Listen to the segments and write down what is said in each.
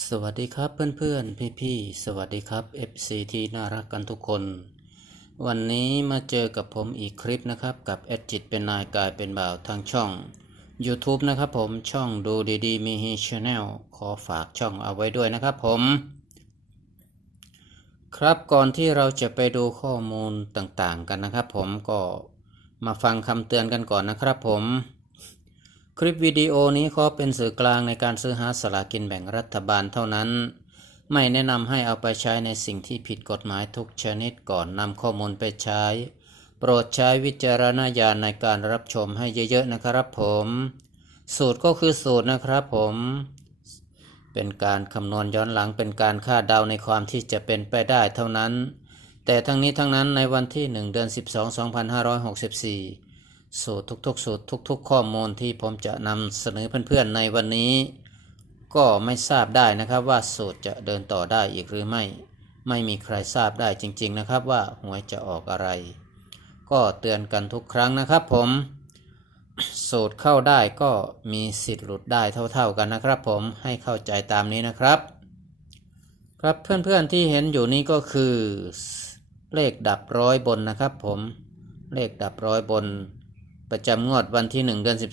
สวัสดีครับเพื่อนๆ พี่ๆ สวัสดีครับ FC ที่น่ารักกันทุกคน วันนี้มาเจอกับผมอีกคลิปนะครับ กับแอดจิตเป็นนายกายเป็นบ่าวทางช่อง YouTube นะครับผมช่องดูดีๆ มีฮีชแนลขอฝากช่องเอาไว้ด้วยนะครับผม ครับก่อนที่เราจะไปดูข้อมูลต่างๆกันนะครับผมก็มาฟังคำเตือนกันก่อนนะครับผม คลิปวิดีโอนี้ขอเป็นสื่อกลางในการซื้อหาสลากินแบ่งรัฐบาลเท่านั้น ไม่แนะนำให้เอาไปใช้ในสิ่งที่ผิดกฎหมายทุกชนิดก่อนนำข้อมูลไปใช้ โปรดใช้วิจารณญาณในการรับชมให้เยอะๆนะครับผม สูตรก็คือสูตรนะครับผม เป็นการคำนวณย้อนหลังเป็นการคาดเดาในความที่จะเป็นไปได้เท่านั้น แต่ทั้งนี้ทั้งนั้นในวันที่ 1 เดือน 12 2564 สูตรทุกๆ สูตรทุก ๆ ข้อมูลที่ผมจะนำเสนอเพื่อนๆในวันนี้ ก็ไม่ทราบได้นะครับว่าสูตรจะเดินต่อได้อีกหรือไม่ ไม่มีใครทราบได้จริง ๆนะครับว่าหวยจะออกอะไร ก็เตือนกันทุกครั้งนะครับผม สูตรเข้าได้ก็มีสิทธิ์หลุดได้เท่า ๆกันนะครับ ผมให้เข้าใจตามนี้นะครับ ครับเพื่อนๆที่เห็นอยู่นี้ก็คือ เลขดับร้อยบนนะครับ ผมเลขดับร้อยบน ประจำงวดวันที่ 1 เดือน 12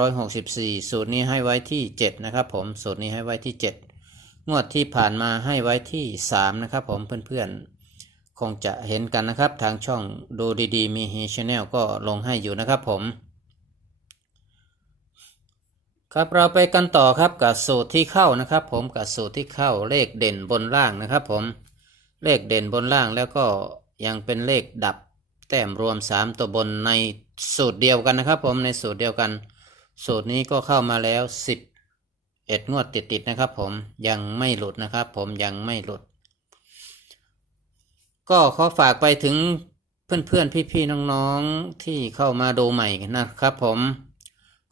2564 สูตรนี้ให้ไว้ที่ 7 นะครับผม สูตรนี้ให้ไว้ที่ 7 งวดที่ผ่านมาให้ไว้ที่ 3 นะครับผมเพื่อนๆ คงจะเห็นกันนะครับ ทางช่องดูดีๆ มีฮีชแนลก็ลงให้อยู่นะครับผม ครับเราไปกันต่อครับกับสูตรที่เข้านะครับ ผมกับสูตรที่เข้าเลขเด่นบนล่างนะครับ ผม เลขเด่นบนล่างแล้วก็ยังเป็นเลขดับแต้มรวม 3 ตัวบนใน สูตรเดียวกันนะครับ ผมในสูตรเดียวกัน สูตรนี้ก็เข้ามาแล้ว10เอ็ดงวดติดๆนะครับ ผมยังไม่หลุดนะครับ ผมยังไม่หลุด ก็ขอฝากไปถึงเพื่อนๆพี่ๆน้องๆที่เข้ามาดูใหม่นะครับ ผม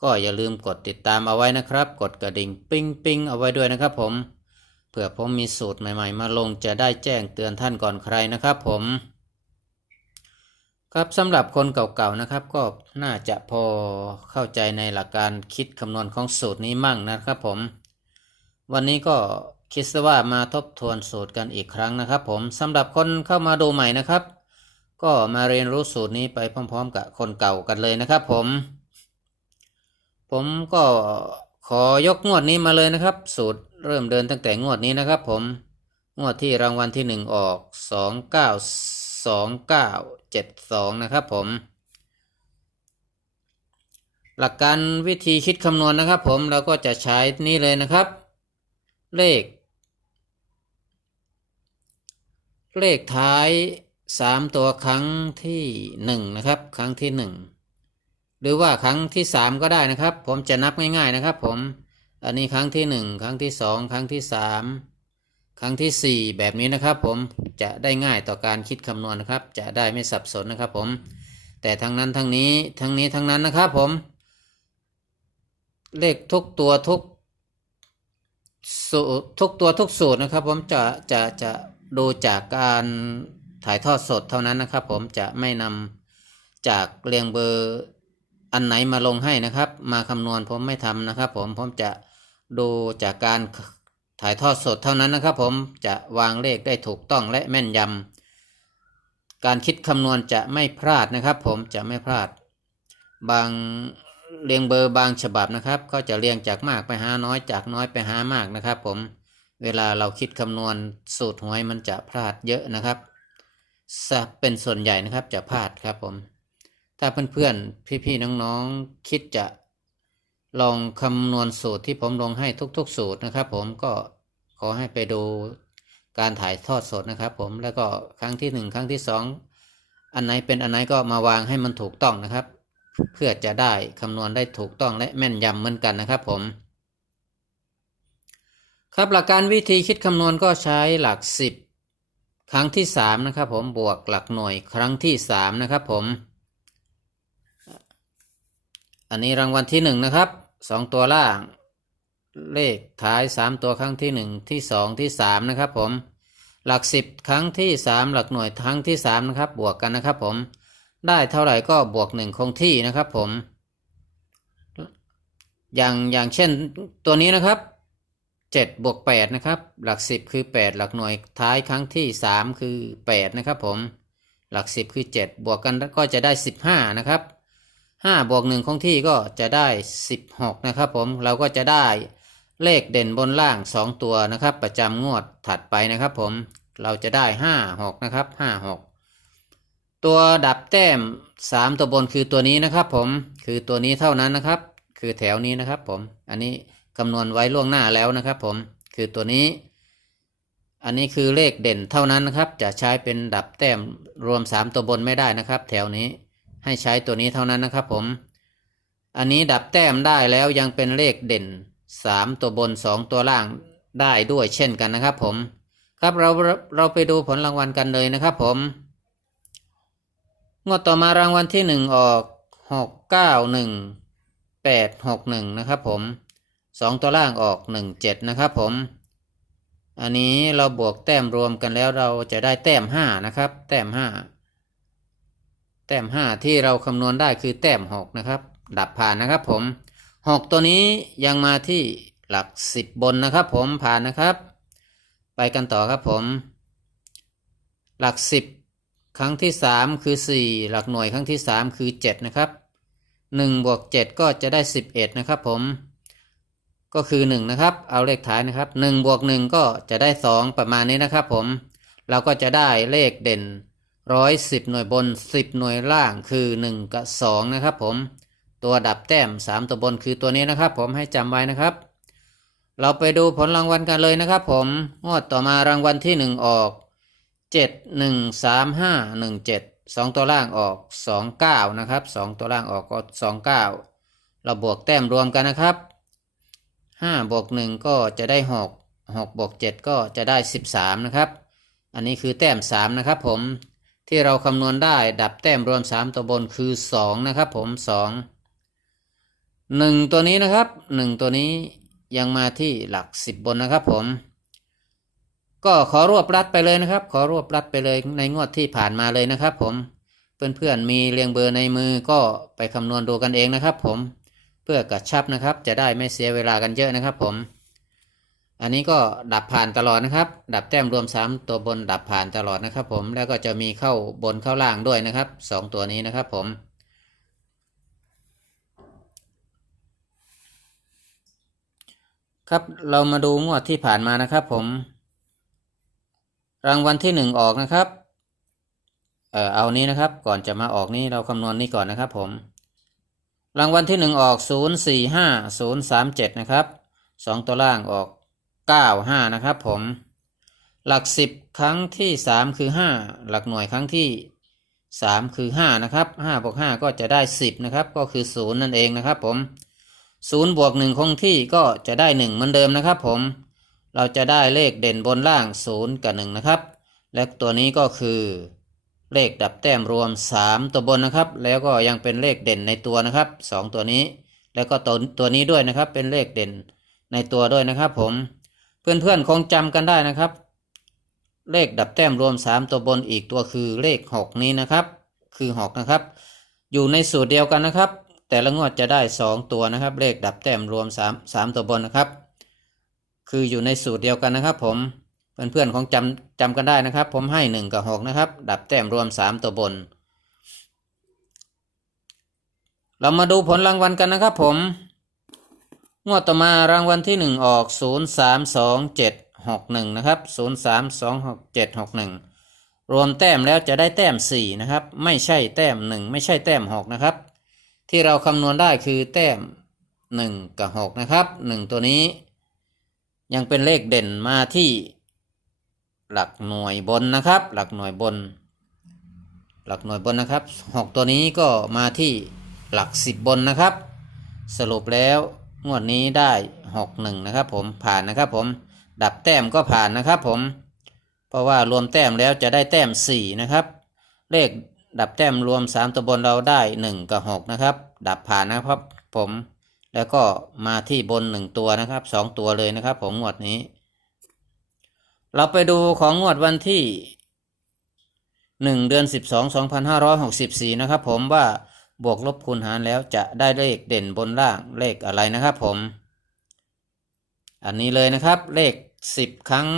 ก็อย่าลืมกดติดตามเอาไว้นะครับ กดกระดิ่งปิ้งปิ้งเอาไว้ด้วยนะครับ ผมเผื่อผมมีสูตรใหม่ ๆ มาลงจะได้แจ้งเตือนท่านก่อนใครนะครับ ผม ครับสำหรับคนเก่าๆนะครับ ก็น่าจะพอเข้าใจในหลักการคิดคำนวณของสูตรนี้มั่งนะครับผม วันนี้ก็คิดซะว่ามาทบทวนสูตรกันอีกครั้งนะครับผมสำหรับคนเข้ามาดูใหม่นะครับ ก็มาเรียนรู้สูตรนี้ไปพร้อม ๆ กับคนเก่ากันเลยนะครับผม ผมก็ขอยกงวดนี้มาเลยนะครับ สูตรเริ่มเดินตั้งแต่งวดนี้นะครับผม งวดที่รางวัลที่หนึ่งออกสองเก้าสองเจ็ดสองนะครับผม หลักการวิธีคิดคำนวณนะครับผมเราก็จะใช้นี่เลยนะครับ เลข เลขท้ายสามตัวครั้งที่หนึ่งนะครับ ครั้งที่หนึ่งหรือว่าครั้งที่สามก็ได้นะครับ ผมจะนับง่ายๆนะครับผม อันนี้ครั้งที่หนึ่งครั้งที่สองครั้งที่สาม ครั้งที่สี่แบบนี้นะครับผมจะได้ง่ายต่อการคิดคำนวณนะครับ จะได้ไม่สับสนนะครับผมแต่ทั้งนั้นทั้งนี้ทั้งนี้ทั้งนั้นนะครับผม เลขทุกตัวทุกสูตรทุกตัวทุกสูตรนะครับ ผมจะจะจะดูจากการถ่ายทอดสดเท่านั้นนะครับ ผมจะไม่นำจากเรียงเบอร์อันไหนมาลงให้นะครับ มาคำนวณผมไม่ทำนะครับ ผมผมจะดูจากการ ถ่ายทอดสดเท่านั้นนะครับผมจะวางเลขได้ถูกต้องและแม่นยำการคิดคำนวณจะไม่พลาดนะครับ ผมจะไม่พลาด บางเรียงเบอร์บางฉบับนะครับ ก็จะเรียงจากมากไปหาน้อยจากน้อยไปหามากนะครับ ผมเวลาเราคิดคำนวณสูตรหวยมันจะพลาดเยอะนะครับเป็นส่วนใหญ่นะครับจะพลาดครับผม ถ้าเพื่อนๆพี่ๆน้องๆคิดจะ ลองคำนวณสูตรที่ผมลงให้ทุกๆ สูตรนะครับ ผมก็ขอให้ไปดูการถ่ายทอดสดนะครับ ผมแล้วก็ครั้งที่หนึ่งครั้งที่สองอันไหนเป็นอันไหนก็มาวางให้มันถูกต้องนะครับ เพื่อจะได้คำนวณได้ถูกต้องและแม่นยำเหมือนกันนะครับ ผม ครับหลักการวิธีคิดคำนวณก็ใช้หลักสิบครั้งที่สามนะครับ ผมบวกหลักหน่วยครั้งที่สามนะครับ ผม อันนี้รางวัลที่หนึ่งนะครับ สองตัวล่าง เลขท้ายสามตัวครั้งที่หนึ่งที่สองที่สามนะครับผม หลักสิบครั้งที่สามหลักหน่วยครั้งที่สามนะครับ บวกกันนะครับผม ได้เท่าไหร่ก็บวกหนึ่งคงที่นะครับผม อย่างอย่างเช่นตัวนี้นะครับ7บวก8นะครับ หลัก 10 คือ 8 หลักหน่วยท้ายครั้งที่ 3 คือ 8 นะครับผม หลัก 10 คือ 7 บวกกันก็จะได้ 15 นะครับ 5บวก1คงที่ก็จะได้ 16 นะครับผมเราก็จะได้เลขเด่นบนล่าง 2 ตัวนะครับ ประจำงวดถัดไปนะครับผมเราจะได้ 5 6 นะครับ 5 6 ตัวดับแต้ม 3 ตัวบนคือตัวนี้นะครับผมคือตัวนี้เท่านั้นนะครับ คือแถวนี้นะครับผมอันนี้คำนวณไว้ล่วงหน้าแล้วนะครับผมคือตัวนี้ อันนี้คือเลขเด่นเท่านั้นนะครับ จะใช้เป็นดับแต้มรวม 3 ตัวบนไม่ได้นะครับ แถวนี้ ให้ใช้ตัวนี้เท่านั้นนะครับผม อันนี้ดับแต้มได้แล้วยังเป็นเลขเด่น 3 ตัวบน 2 ตัวล่างได้ด้วยเช่นกันนะครับผม ครับเราเราไปดูผลรางวัลกันเลยนะครับผม งวดต่อมารางวัลที่หนึ่งออกหกเก้าหนึ่งแปดหกหนึ่งนะครับผมสองตัวล่างออกหนึ่งเจ็ดนะครับผม อันนี้เราบวกแต้มรวมกันแล้วเราจะได้แต้มห้านะครับ แต้มห้า ต้มห้าที่เราคำนวณได้คือแต้มหกนะครับ ดับผ่านนะครับผมหกตัวนี้ยังมาที่หลักสิบบนนะครับผมผ่านนะครับ ไปกันต่อครับผม หลักสิบครั้งที่3คือ4หลักหน่วยครั้งที่3คือ7นะครับ1บวก7ก็จะได้11นะครับผม ก็คือ1นะครับ เอาเลขท้ายนะครับ1บวก1ก็จะได้2ประมาณนี้นะครับผม เราก็จะได้เลขเด่น 110หน่วยบน10หน่วยล่างคือ1กับ2นะครับผมตัวดับแต้ม3ตัวบนคือตัวนี้นะครับ ผมให้จำไว้นะครับ เราไปดูผลรางวัลกันเลยนะครับ ผมงวดต่อมารางวัลที่1ออกเจ็ดหนึ่งสามห้าหนึ่งเจ็ดสองตัวล่างออกสองเก้านะครับสองตัวล่างออกก็สองเก้าเราบวกแต้มรวมกันนะครับห้าบวกหนึ่งก็จะได้หกหกบวกเจ็ดก็จะได้สิบสามนะครับ อันนี้คือแต้มสามนะครับ ผม ที่เราคำนวณได้ดับแต้มรวมสามตัวบนคือสองนะครับผมสองหนึ่งตัวนี้นะครับหนึ่งตัวนี้ยังมาที่หลักสิบบนนะครับผม ก็ขอรวบรัดไปเลยนะครับ ขอรวบรัดไปเลยในงวดที่ผ่านมาเลยนะครับผมเพื่อนๆมีเรียงเบอร์ในมือก็ไปคำนวณดูกันเองนะครับผม เพื่อกระชับนะครับ จะได้ไม่เสียเวลากันเยอะนะครับผม อันนี้ก็ดับผ่านตลอดนะครับ ดับแต้มรวม 3 ตัวบนดับผ่านตลอดนะครับ ผมแล้วก็จะมีเข้าบนเข้าล่างด้วยนะครับสองตัวนี้นะครับ ผม ครับเรามาดูงวดที่ผ่านมานะครับ ผม รางวัลที่หนึ่งออกนะครับเอ่อเอานี้นะครับก่อนจะมาออกนี้เราคำนวณนี้ก่อนนะครับ ผม รางวัลที่หนึ่งออกศูนย์สี่ห้าศูนย์สามเจ็ดนะครับสองตัวล่างออก เก้าห้านะครับผม หลักสิบครั้งที่สามคือห้าหลักหน่วยครั้งที่สามคือห้านะครับห้าบวกห้าก็จะได้สิบนะครับ ก็คือศูนย์นั่นเองนะครับผมศูนย์บวกหนึ่งคงที่ก็จะได้หนึ่งเหมือนเดิมนะครับผม เราจะได้เลขเด่นบนล่าง 0 กับ 1 นะครับ และตัวนี้ก็คือเลขดับแต้มรวม 3 ตัวบนนะครับ แล้วก็ยังเป็นเลขเด่นในตัวนะครับ 2 ตัวนี้ แล้วก็ตัวตัวนี้ด้วยนะครับ เป็นเลขเด่นในตัวด้วยนะครับผม เพื่อนๆคงจำกันได้นะครับ เลขดับแต้มรวม 3 ตัวบนอีกตัวคือเลข 6 นี้นะครับ คือ 6 นะครับ อยู่ในสูตรเดียวกันนะครับ แต่ละงวดจะได้ 2 ตัวนะครับ เลขดับแต้มรวม 3 3 ตัวบนนะครับ คืออยู่ในสูตรเดียวกันนะครับ ผมเพื่อนๆของจำจำกันได้นะครับ ผมให้หนึ่งกับหกนะครับ ดับแต้มรวมสามตัวบน เรามาดูผลรางวัลกันนะครับผม งวดต่อมารางวัลที่หนึ่งออกศูนย์สามสองเจ็ดหกหนึ่งนะครับศูนย์สามสองหกเจ็ดหกหนึ่งรวมแต้มแล้วจะได้แต้มสี่นะครับ ไม่ใช่แต้มหนึ่งไม่ใช่แต้มหกนะครับ ที่เราคำนวณได้คือแต้มหนึ่งกับหกนะครับหนึ่งตัวนี้ ยังเป็นเลขเด่นมาที่ หลักหน่วยบนนะครับ หลักหน่วยบน หลักหน่วยบนนะครับหกตัวนี้ก็มาที่หลักสิบบนนะครับ สรุปแล้ว งวดนี้ได้หกหนึ่งนะครับผมผ่านนะครับผมดับแต้มก็ผ่านนะครับผม เพราะว่ารวมแต้มแล้วจะได้แต้มสี่นะครับ เลขดับแต้มรวมสามตัวบนเราได้หนึ่งกับหกนะครับ ดับผ่านนะครับผม แล้วก็มาที่บนหนึ่งตัวนะครับสองตัวเลยนะครับ ผมงวดนี้ เราไปดูของงวดวันที่หนึ่งเดือนสิบสองสองพันห้าร้อยหกสิบสี่นะครับ ผมว่า บวกลบคูณหารแล้วจะได้เลขเด่นบนล่างเลขอะไรนะครับผม อันนี้เลยนะครับเลขสิบครั้ง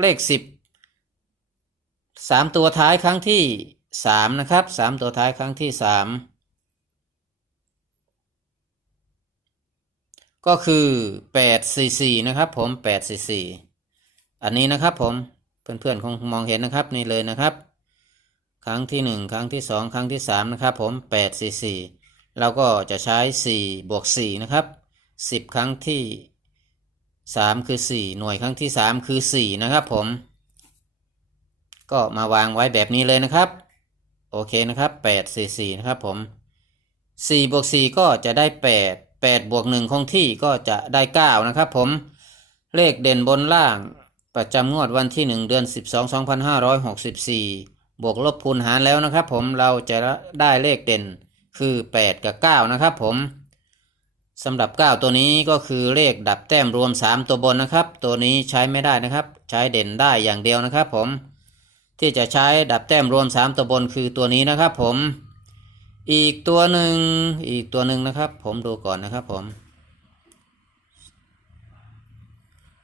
เลขสิบสามตัวท้ายครั้งที่สามนะครับสามตัวท้ายครั้งที่สามก็คือแปดสี่สี่นะครับผมแปดสี่สี่อันนี้นะครับผมเพื่อนๆคงมองเห็นนะครับนี่เลยนะครับ ครั้งที่ 1 ครั้งที่ 2 ครั้งที่ 3 นะครับผม8 4 4เราก็จะใช้ 4 บวก 4 นะครับ 10 ครั้งที่ 3 คือ 4 หน่วยครั้งที่ 3 คือ 4 นะครับผม ก็มาวางไว้แบบนี้เลยนะครับ โอเคนะครับ 8 4 4 นะครับผม 4 บวก 4 ก็จะได้ 8 8 บวก 1 คงที่ก็จะได้ 9 นะครับผม เลขเด่นบนล่างประจำงวดวันที่ 1 เดือน 12 2564 บวกลบคูณหารแล้วนะครับ ผมเราจะได้เลขเด่นคือแปดกับเก้านะครับ ผมสำหรับเก้าตัวนี้ก็คือเลขดับแต้มรวมสามตัวบนนะครับ ตัวนี้ใช้ไม่ได้นะครับ ใช้เด่นได้อย่างเดียวนะครับ ผมที่จะใช้ดับแต้มรวมสามตัวบนคือตัวนี้นะครับ ผม อีกตัวหนึ่งอีกตัวหนึ่งนะครับ ผมดูก่อนนะครับ ผม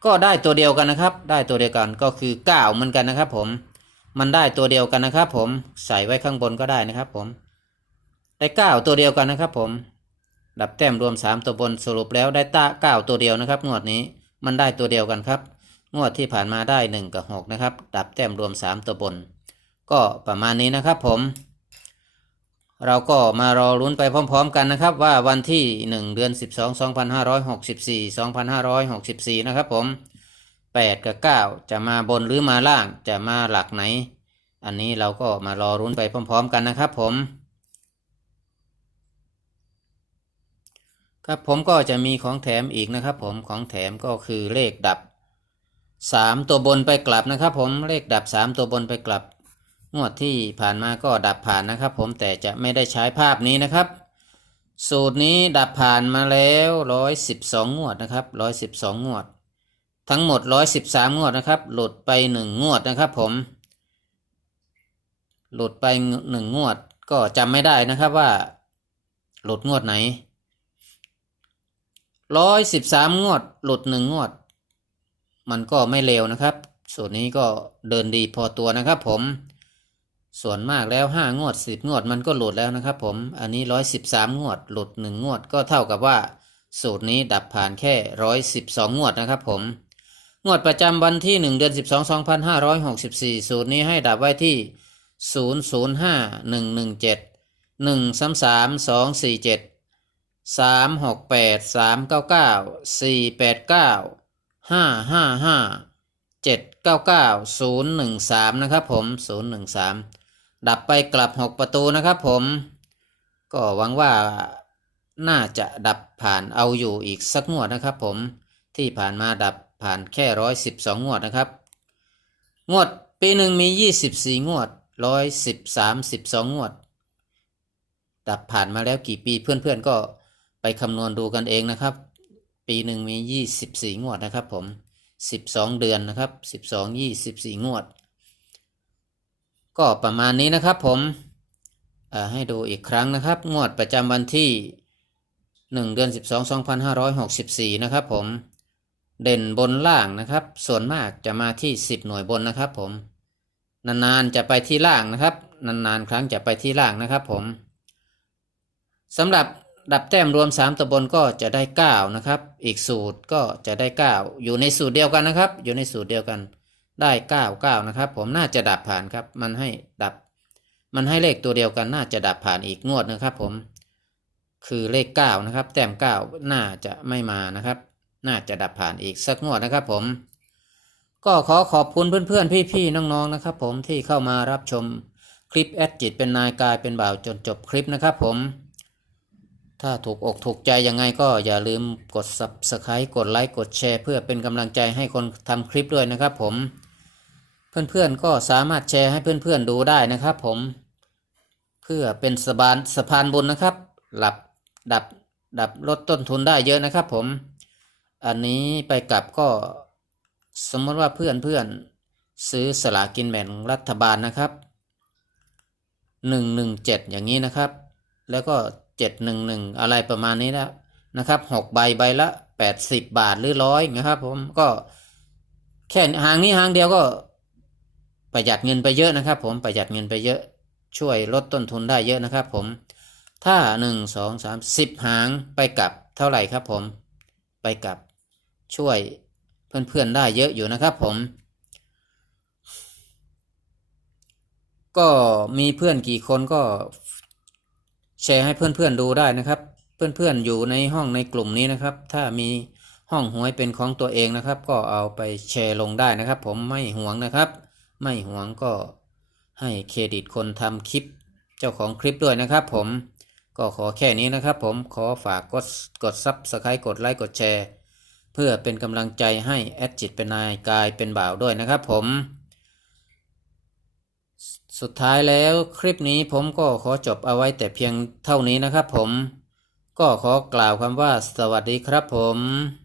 ก็ได้ตัวเดียวกันนะครับ ได้ตัวเดียวกันก็คือเก้าเหมือนกันนะครับ ผม มันได้ตัวเดียวกันนะครับ ผมใส่ไว้ข้างบนก็ได้นะครับ ผมได้เก้าตัวเดียวกันนะครับ ผม ดับแต้มรวมสามตัวบนสรุปแล้วได้ตาเก้าตัวเดียวนะครับ งวดนี้มันได้ตัวเดียวกันครับ งวดที่ผ่านมาได้หนึ่งกับหกนะครับ ดับแต้มรวมสามตัวบน ก็ประมาณนี้นะครับ ผม เราก็มารอลุ้นไปพร้อม ๆ กันนะครับ ว่าวันที่หนึ่งเดือนสิบสองสองพันห้าร้อยหกสิบสี่สองพันห้าร้อยหกสิบสี่นะครับ ผม แปดกับเก้าจะมาบนหรือมาล่างจะมาหลักไหน อันนี้เราก็มารอรุ้นไปพร้อม ๆ กันนะครับผม ครับผมก็จะมีของแถมอีกนะครับผมของแถมก็คือเลขดับสามตัวบนไปกลับนะครับผมเลขดับสามตัวบนไปกลับงวดที่ผ่านมาก็ดับผ่านนะครับผมแต่จะไม่ได้ใช้ภาพนี้นะครับ สูตรนี้ดับผ่านมาแล้วร้อยสิบสองงวดนะครับร้อยสิบสองงวด ทั้งหมดร้อยสิบสามงวดนะครับ หลุดไปหนึ่งงวดนะครับ ผม หลุดไปหนึ่งงวด ก็จำไม่ได้นะครับว่า หลุดงวดไหนร้อยสิบสามงวด หลุดหนึ่งงวด มันก็ไม่เลวนะครับ ส่วนนี้ก็เดินดีพอตัวนะครับ ผม ส่วนมากแล้วห้างวดสิบงวดมันก็หลุดแล้วนะครับ ผม อันนี้ร้อยสิบสามงวด หลุดหนึ่งงวด ก็เท่ากับว่า สูตรนี้ดับผ่านแค่ร้อยสิบสองงวดนะครับ ผม งวดประจำวันที่หนึ่งเดือนสิบสองสองพันห้าร้อยหกสิบสี่สูตรนี้ให้ดับไว้ที่ศูนย์ศูนย์ห้าหนึ่งหนึ่งเจ็ดหนึ่งสามสามสองสี่เจ็ดสามหกแปดสามเก้าเก้าสี่แปดเก้าห้าห้าห้าเจ็ดเก้าเก้าศูนย์หนึ่งสามนะครับผมศูนย์หนึ่งสามดับไปกลับหกประตูนะครับผม ก็หวังว่าน่าจะดับผ่านเอาอยู่อีกสักงวดนะครับผมที่ผ่านมาดับ ผ่านแค่ร้อยสิบสองงวดนะครับ งวดปีหนึ่งมียี่สิบสี่งวดร้อยสิบสามสิบสองงวดดับผ่านมาแล้วกี่ปีเพื่อนๆก็ไปคำนวณดูกันเองนะครับ ปีหนึ่งมียี่สิบสี่งวดนะครับผมสิบสองเดือนนะครับสิบสองยี่สิบสี่งวด ก็ประมาณนี้นะครับผมให้ดูอีกครั้งนะครับ งวดประจำวันที่หนึ่งเดือนสิบสองสองพันห้าร้อยหกสิบสี่นะครับผม เด่นบนล่างนะครับ ส่วนมากจะมาที่สิบหน่วยบนนะครับ ผม นานๆจะไปที่ล่างนะครับ นานๆครั้งจะไปที่ล่างนะครับผมสำหรับดับแต้มรวม 3ตัวบนก็จะได้ 9 นะครับ อีกสูตรก็จะได้ 9 อยู่ในสูตรเดียวกันนะครับ อยู่ในสูตรเดียวกัน ได้ 9 9 นะครับ ผมน่าจะดับผ่านครับ มันให้ดับ มันให้เลขตัวเดียวกัน น่าจะดับผ่านอีกงวดนะครับ ผม คือเลข 9 นะครับ แต้ม 9 น่าจะไม่มานะครับ น่าจะดับผ่านอีกสักงวดนะครับผม ก็ขอขอบคุณเพื่อนๆ พี่ๆ น้องๆ นะครับผมที่เข้ามารับชมคลิปแอดจิตเป็นนายกายเป็นบ่าวจนจบคลิปนะครับผม ถ้าถูกอกถูกใจยังไงก็อย่าลืมกด subscribe กดไลค์กดแชร์ เพื่อเป็นกำลังใจให้คนทำคลิปด้วยนะครับผม เพื่อนๆ ก็สามารถแชร์ให้เพื่อนๆ ดูได้นะครับผม เพื่อเป็นสะพานสะพานบุญนะครับ หลับดับดับลดต้นทุนได้เยอะนะครับผม อันนี้ไปกลับก็สมมติว่าเพื่อนเพื่อนซื้อสลากินแบ่งรัฐบาลนะครับหนึ่งหนึ่งเจ็ดอย่างนี้นะครับ แล้วก็เจ็ดหนึ่งหนึ่งอะไรประมาณนี้นะนะครับหกใบใบละแแปดสิบบาทหรือร้อยนะครับผมก็แค่หางนี้หางเดียวก็ประหยัดเงินไปเยอะนะครับ ผมประหยัดเงินไปเยอะช่วยลดต้นทุนได้เยอะนะครับ ผมถ้าหนึ่งสองสามสิบหางไปกลับเท่าไหร่ครับผมไปกลับ ช่วยเพื่อนๆได้เยอะอยู่นะครับผม ก็มีเพื่อนกี่คนก็แชร์ให้เพื่อนๆดูได้นะครับ เพื่อนๆอยู่ในห้องในกลุ่มนี้นะครับ ถ้ามีห้องหวยเป็นของตัวเองนะครับ ก็เอาไปแชร์ลงได้นะครับ ผมไม่หวงนะครับ ไม่หวงก็ให้เครดิตคนทำคลิปเจ้าของคลิปด้วยนะครับ ผมก็ขอแค่นี้นะครับ ผมขอฝากกดกดซับสไครต์กดไลค์กดแชร์ เพื่อเป็นกำลังใจให้แอดจิตเป็นนายกายเป็นบ่าวด้วยนะครับผม สุดท้ายแล้วคลิปนี้ผมก็ขอจบเอาไว้แต่เพียงเท่านี้นะครับผม ก็ขอกล่าวคำว่าสวัสดีครับผม